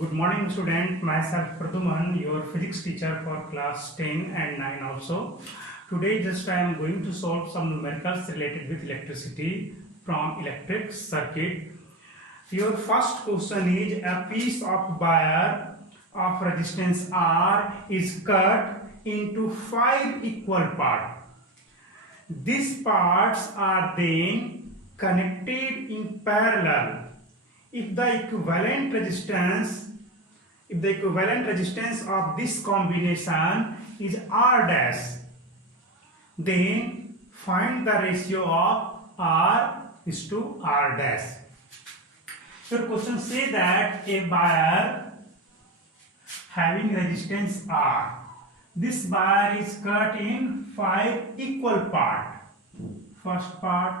Good morning, student. Myself Praduman, your physics teacher for class 10 and 9 also. Today, just I am going to solve some numericals related with electricity from electric circuit. Your first question is: a piece of wire of resistance R is cut into 5 equal parts. These parts are then connected in parallel. If the equivalent resistance of this combination is R dash, then find the ratio of R is to R dash. Your question say that a wire having resistance R, this wire is cut in 5 equal parts. First part,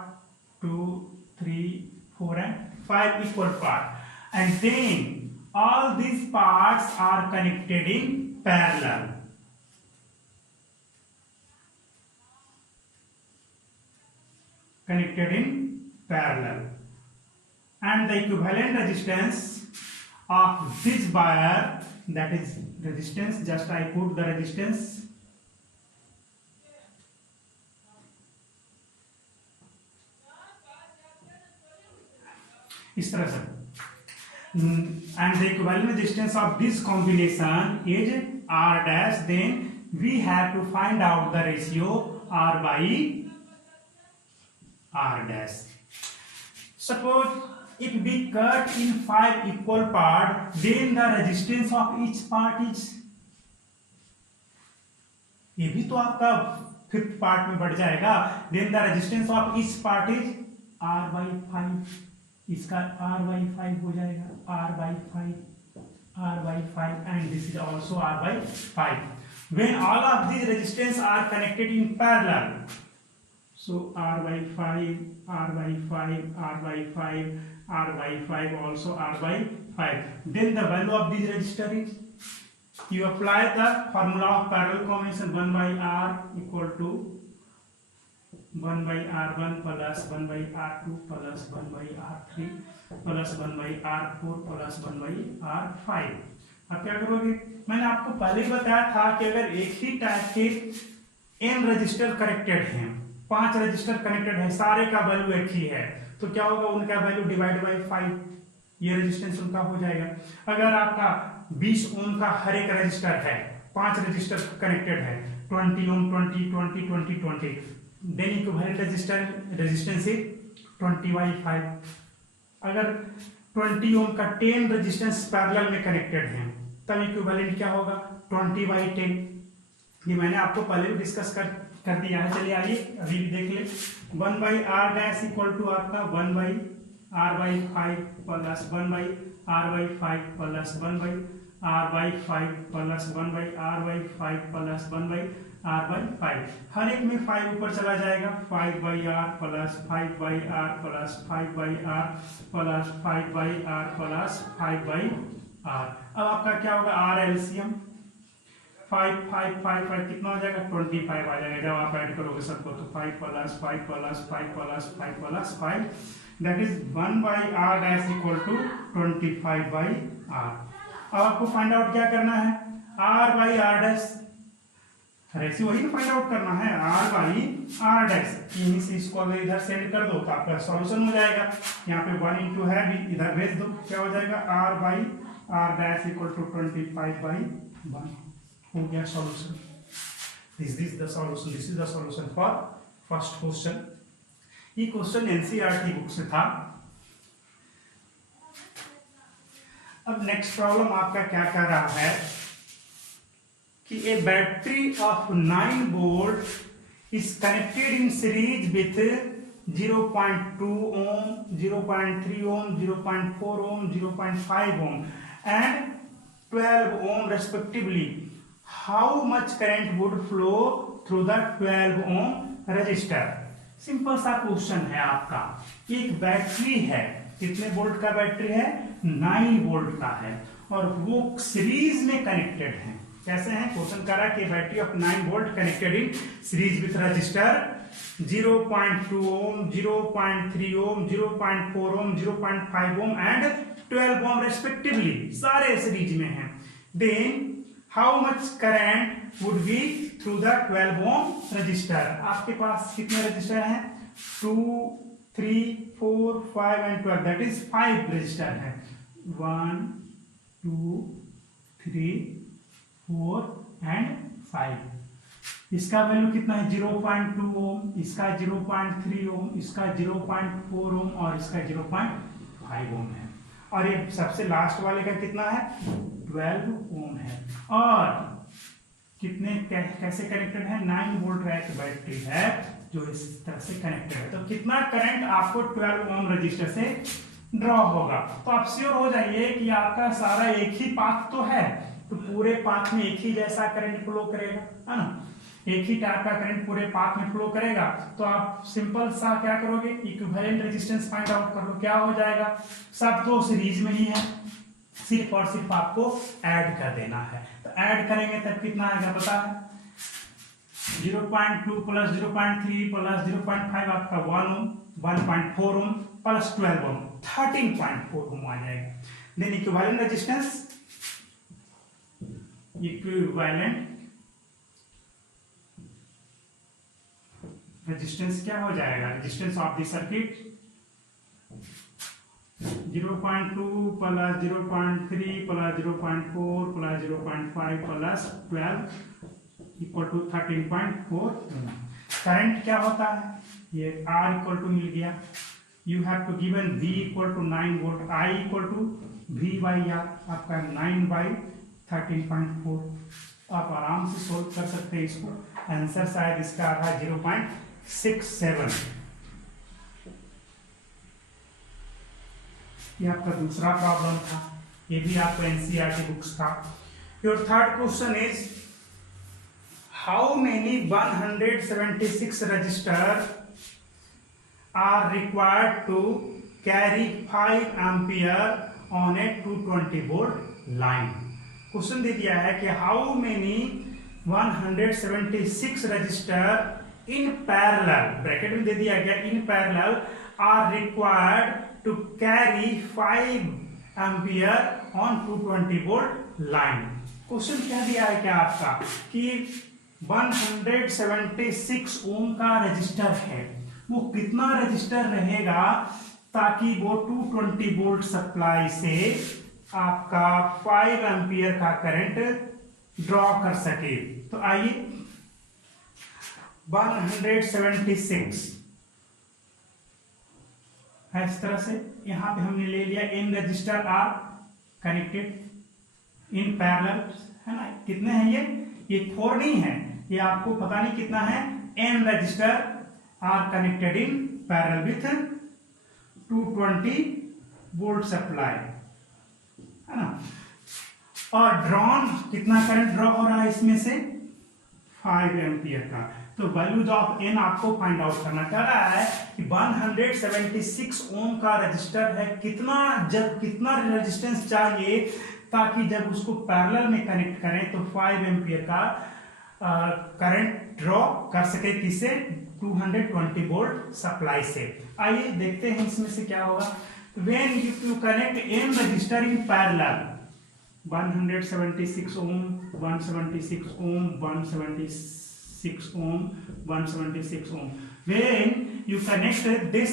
2, 3, 4 and 5 equal parts, and then all these parts are connected in parallel. And the equivalent resistance of this wire, that is resistance, just I put the resistance इस तरह से, and the equivalent resistance of this combination is R dash, then we have to find out the ratio R by R dash. Suppose if we cut in 5 equal parts, then the resistance of each part is, ये भी तो आपका 5th part में बढ़ जाएगा, then the resistance of each part is R by 5. इसका R by 5 हो जाएगा, R by 5 and this is also R by 5. When all of these resistance are connected in parallel, so R by 5, R by 5, R by 5, R by 5, also R by 5. Then the value of this resistor is, you apply the formula of parallel combination, 1 by R equal to 1 by R1 plus 1 by R2 plus 1 by R3 plus 1 by R4 plus 1 by R5. अब क्या करोगे? मैंने आपको पहले ही बताया था कि अगर एक ही टाइप के n रजिस्टर कनेक्टेड हैं, 5 रजिस्टर कनेक्टेड हैं, सारे का वैल्यू एक ही है, तो क्या होगा? उनका वैल्यू डिवाइड बाई 5, ये रेजिस्टेंस उनका हो जाएगा। अगर आपका 20 ओम का हर एक रजिस्टर है, 5 रजिस्टर कनेक्टेड है, 20 ohm 20 then equivalent resistance is 20 by 5। अगर 20 ओम का 10 रेजिस्टेंस पैरेलल में कनेक्टेड है, तब इक्विवेलेंट क्या होगा? 20 बाई 10। ये मैंने आपको पहले भी डिस्कस कर दिया है, चलिए आइए अभी भी देख ले। 1 by R dash equal to आपका 1 by R by 5 plus 1 by R by 5 plus 1 by R by 5 plus 1 by R by 5 plus 1 by R by 5। हर एक में 5 ऊपर चला जाएगा, 5 by R plus 5 by R plus 5 by R plus 5 by R plus 5 by R. अब आपका क्या होगा? आर एलसीएम 5 5 5 5 कितना हो जाएगा? 25 आ जाएगा जब आप ऐड करोगे सबको, तो 5 plus 5 plus 5 plus 5 plus 5, that is 1 by R dash equal to 25 by R. अब आपको फाइंड आउट क्या करना है? R by R dash, ratio वही फाइंड आउट करना है, R बाई R डैश। इन्हीं से इसको अगर इधर सेंड कर दो तो आपका सॉल्यूशन हो जाएगा। यहाँ पे 1 इंटू है भी इधर भेज दो, क्या हो जाएगा? R by R dash equal to 25 by 1 हो गया solution. This is the solution, this is the solution for first question. ये क्वेश्चन एनसीईआरटी बुक से था। अब नेक्स्ट प्रॉब्लम आपका क्या कह रहा है कि a battery of 9 volt is connected in series with 0.2 ohm, 0.3 ohm, 0.4 ohm, 0.5 ohm and 12 ohm respectively. How much current would flow through the 12 ohm resistor? Simple सा क्वेश्चन है आपका। एक बैटरी है, कितने वोल्ट का बैटरी है? 9 वोल्ट का है, और वो सीरीज में कनेक्टेड है। कैसे हैं? क्वेश्चन कर रहा है कि battery of 9 volt connected in series with register 0.2 ohm, 0.3 ohm, 0.4 ohm, 0.5 ohm and 12 ohm respectively. सारे सीरीज में हैं. Then how much current would be through the 12 ohm resistor? आपके पास कितने रजिस्टर हैं? 2, 3, 4, 5 and 12. That is 5 रजिस्टर हैं. 1, 2, 3, 4 and 5. इसका value कितना है? 0.2 ओम, इसका 0.3 ओम, इसका 0.4 ओम और इसका 0.5 ओम है. और ये सबसे लास्ट वाले का कितना है? 12 ओम है. और कितने कैसे कनेक्टेड है? 9 वोल्ट रैक बैटरी है जो इस तरह से कनेक्टेड है. तो कितना करंट आपको 12 ओम रजिस्टर से ड्रॉ होगा? तो आप श्योर हो जाइए कि आपका सारा एक ही पाथ तो है, तो पूरे पाथ में एक ही जैसा करंट फ्लो करेगा, है ना? एक ही टाइप का करंट पूरे पाथ में फ्लो करेगा. तो आप सिंपल सा क्या करोगे? इक्विवेलेंट रेजिस्टेंस फाइंड आउट कर लो. क्या हो जाएगा? सब तो सीरीज में ही है, सिर्फ और सिर्फ आपको ऐड कर देना है. तो ऐड करेंगे तब कितना आएगा पता है? 0.2 प्लस 0.3 प्लस 0.5 आपका 1 ओम, 1.4 ओम प्लस 12 ओम 13.4 ओम आ जाएगा. Then equivalent resistance, equivalent resistance क्या हो जाएगा? Resistance of the circuit 0.2 plus 0.3 plus 0.4 plus 0.5 plus 12 equal to 13.4. Current क्या होता है? ये R इक्वल टू मिल गया. You have to given V equal to 9 volt, I equal to V by R, आपका 9 बाई 13.4. आप आराम से सोल्व कर सकते हैं इसको. आंसर शायद इसका आ रहा 0.67. ये आपका दूसरा प्रॉब्लम था. ये भी आपको एनसीईआरटी बुक्स था. Your third question is how many 176 resistor are required to carry 5 ampere on a 220 volt line. Question दे दिया है कि how many 176 resistor in parallel, bracket में दे दिया गया in parallel, are required to carry 5 ampere on 220 volt line. Question क्या दिया है क्या आपका कि 176 ओम का रजिस्टर है, वो कितना रजिस्टर रहेगा ताकि वो 220 वोल्ट सप्लाई से आपका 5 एम्पियर का करंट ड्रॉ कर सके. तो आइए 176 है इस तरह से. यहां पे हमने ले लिया n resistor are connected in parallel, है ना? कितने हैं ये 4 नहीं है, ये आपको पता नहीं कितना है. n resistor are connected in parallel with 220 volt supply, है ना? और ड्रॉन कितना करंट ड्रॉ हो रहा है इसमें से? 5 एम्पियर का. तो वैल्यूज ऑफ n आपको फाइंड आउट करना. कह रहा है कि 176 ओम का रजिस्टर है, कितना रेजिस्टेंस चाहिए ताकि जब उसको पैरेलल में कनेक्ट करें तो 5 एम्पियर का करंट ड्रॉ कर सके. किससे? 220 वोल्ट सप्लाई से. आइए देखते हैं इसमें से क्या होगा. When you connect n register in parallel, 176 ohm, 176 ohm, 176 ohm, 176 ohm. When you connect this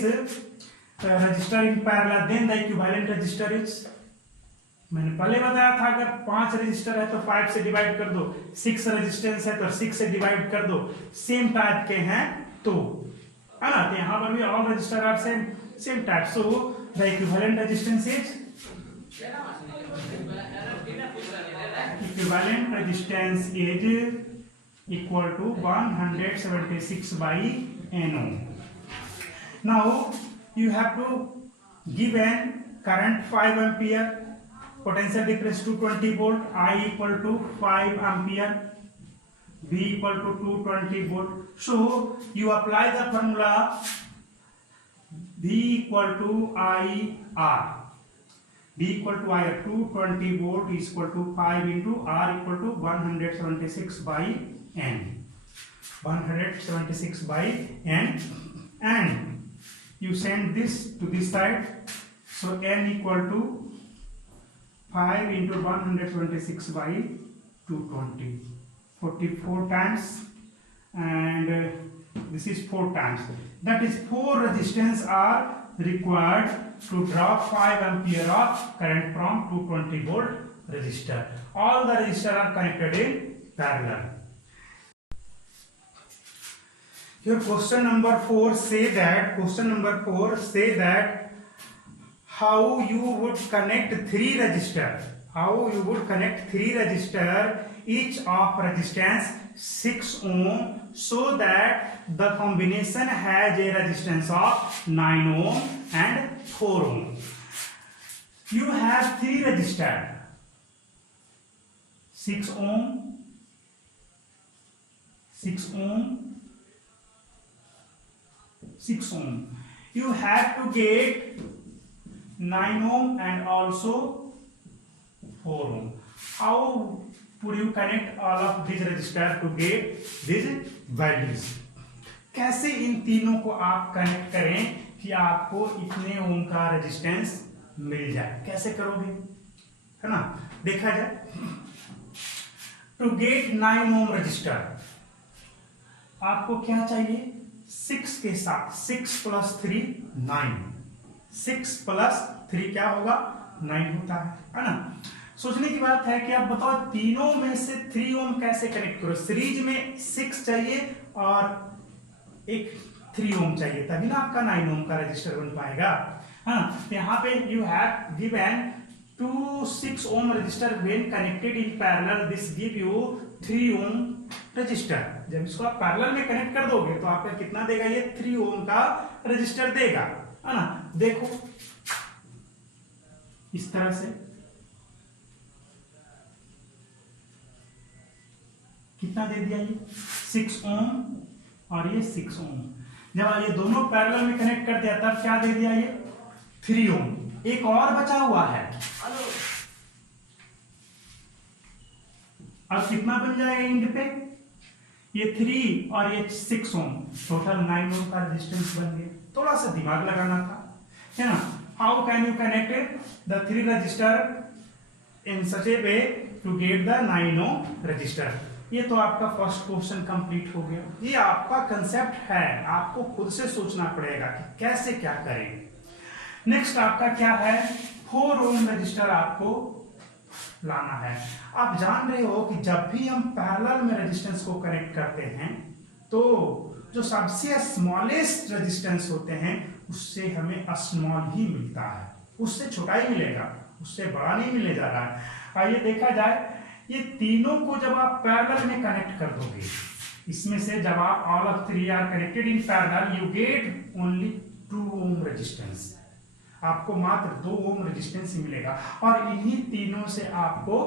resistor in parallel, then the equivalent resistor is, मैंने पहले बताया था अगर 5 रजिस्टर है तो 5 से डिवाइड कर दो, 6 रेजिस्टेंस है तो 6 से डिवाइड कर दो. सेम टाइप के हैं तो, है ना? तो यहाँ पर भी all resistor are same type. So the equivalent resistance is, equivalent resistance is equal to 176 by n ohm. Now you have to give an current 5 ampere, potential difference 220 volt, I equal to 5 ampere, V equal to 220 volt. So you apply the formula V equal to IR. V equal to IR, 220 volt is equal to 5 into R equal to 176 by N. 176 by n, and you send this to this side, so n equal to 5 into 126 by 220, 44 times, and this is 4 times. That is 4 resistance are required to draw 5 ampere of current from 220 volt resistor. All the resistors are connected in parallel. Here question number 4 say that how you would connect 3 resistor. How you would connect 3 resistor, each of resistance 6 ohm, so that the combination has a resistance of 9 ohm and 4 ohm. You have 3 resistor, 6 ohm, 6 ohm, 6 ohm. You have to get 9 ohm and also 4 ohm. How would you connect all of these resistors to get these values? कैसे इन तीनों को आप connect करें कि आपको इतने ओम का resistance मिल जाए? कैसे करोगे, है ना? देखा जाए, टू गेट 9 ओम रजिस्टर आपको क्या चाहिए? 6 के साथ 6 + 3 9, 6 + 3 क्या होगा? 9 होता है ना? सोचने की बात है कि आप बताओ तीनों में से 3 ओम कैसे कनेक्ट करो? सीरीज में 6 चाहिए और एक 3 ओम चाहिए, तभी ना आपका 9 ओम का रजिस्टर बन पाएगा। हाँ, यहाँ पे you have given 2 6 ohm resistor when connected in parallel, this give you 3 ohm resistor. जब इसको आप पैरेलल में कनेक्ट कर दोगे तो आपका कितना देगा? ये 3 ओम का रजिस्टर देगा, है ना? देखो इस तरह से कितना दे दिया? ये 6 ओम और ये 6 ओम। जब ये दोनों पैरेलल में कनेक्ट कर दिया तब क्या दे दिया? ये 3 ओम। एक और बचा हुआ है, अब कितना बन जाएगा एंड पे? ये 3 और ये 6 ओम, टोटल 9 ओम का रेजिस्टेंस बन गया। थोड़ा सा दिमाग लगाना था, है ना? How can you connect the 3 resistor in such a way to get the 9 ohm resistor? ये तो आपका फर्स्ट क्वेश्चन कंप्लीट हो गया। ये आपका कंसेप्ट है, आपको खुद से सोचना पड़ेगा कि कैसे क्या करेंगे। नेक्स्ट आपका क्या है? 4 ओम रजिस्टर आपको लाना है। आप जान रहे हो कि जब भी हम पैरेलल में रेजिस्टेंस को कनेक्ट करते हैं तो जो सबसे स्मॉलेस्ट रेजिस्टेंस होते हैं उससे हमें स्मॉल ही मिलता है, उससे छोटा ही मिलेगा, उससे बड़ा नहीं मिलने जा रहा है। आइए देखा जाए, ये तीनों को जब आप पैरेलल में कनेक्ट कर दोगे, इसमें से जब आप all of 3 are connected in parallel, you get only 2 ohm resistance. आपको मात्र 2 ओम रेजिस्टेंस ही मिलेगा और इन्हीं तीनों से आपको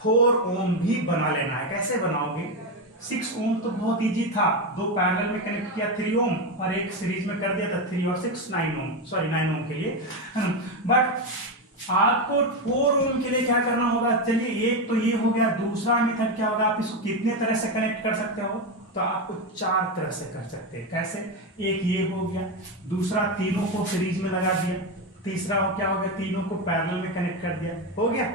4 ओम भी बना लेना है। कैसे बनाओगे? 6 ओम तो बहुत इजी था, 2 पैरेलल में कनेक्ट किया 3 ओम और एक सीरीज में कर दिया था 3 और 6 9 ओम, सॉरी 9 ओम के लिए। बट आपको 4 ओम के लिए क्या करना होगा? चलिए एक तो ये हो गया, दूसरा मेथड क्या होगा? आप इसको कितने तरह से कनेक्ट कर सकते हो? तो आपको 4 तरह से कर सकते हैं। कैसे? एक ये हो गया, दूसरा तीनों को सीरीज में लगा दिया, तीसरा क्या हो गया? तीनों को पैरेलल में कनेक्ट कर दिया, हो गया।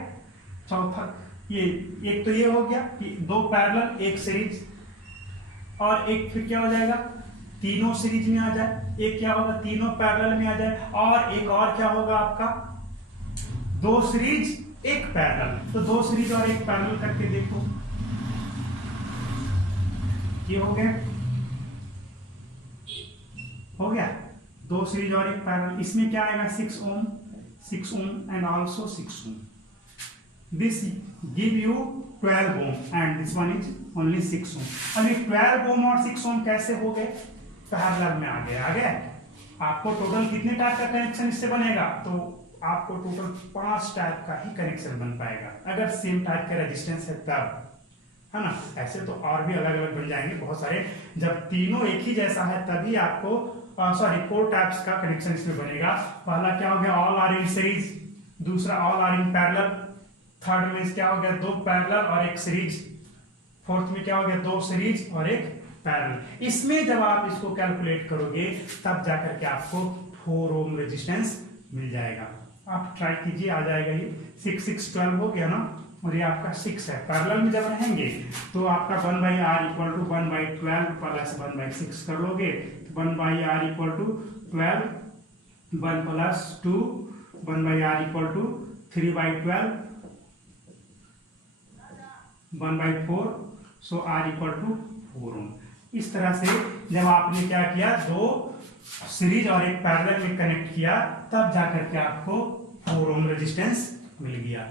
चौथा ये, एक तो ये हो गया कि 2 पैरेलल 1 सीरीज, और एक फिर क्या हो जाएगा? तीनों सीरीज में आ जाए। एक क्या होगा? तीनों पैरेलल में आ जाए। और एक और क्या होगा आपका? 2 सीरीज 1 पैरेलल। तो 2 सीरीज और 1 पैरेलल करके देखो, ये हो गया, हो गया 2 सीरीज और 1 पैरेलल। इसमें क्या आएगा? 6 ohm, 6 ohm and also 6 ohm. This give you 12 ohm and this one is only 6 ohm. अब ये 12 ओम और 6 ओम कैसे हो गए? पैरेलल में आ गए। आपको टोटल कितने टाइप का कनेक्शन इससे बनेगा? तो आपको टोटल 5 टाइप का ही कनेक्शन बन पाएगा, अगर सेम टाइप का रेजिस्टेंस है तब, है ना? ऐसे तो और भी अलग अलग बन जाएंगे बहुत सारे। जब तीनों एक ही जैसा है तभी आपको 4 टाइप्स का कनेक्शन इसमें बनेगा। पहला क्या हो गया? ऑल आर इन सीरीज, दूसरा all are in parallel, third में क्या हो गया? 2 पैरेलल और 1 सीरीज, फोर्थ में क्या हो गया, 2 सीरीज और एक पैरेलल। इसमें जब आप इसको कैलकुलेट करोगे तब जाकर के आपको 4 ओम रेजिस्टेंस मिल जाएगा। आप ट्राई कीजिए, आ जाएगा ये। 6 6 12 हो गया ना, और ये आपका 6 है। पैरेलल में जब रहेंगे तो आपका 1/r इक्वल टू 1/12 प्लस 1/6 कर लोगे, 1/r equal to 12, 1 plus 2, 1/r equal to 3/12, 1/4, so r equal to 4 ohm. इस तरह से जब आपने क्या किया, 2 सीरीज और एक पैरेलल में कनेक्ट किया, तब जाकर के आपको 4 ओम रेजिस्टेंस मिल गया।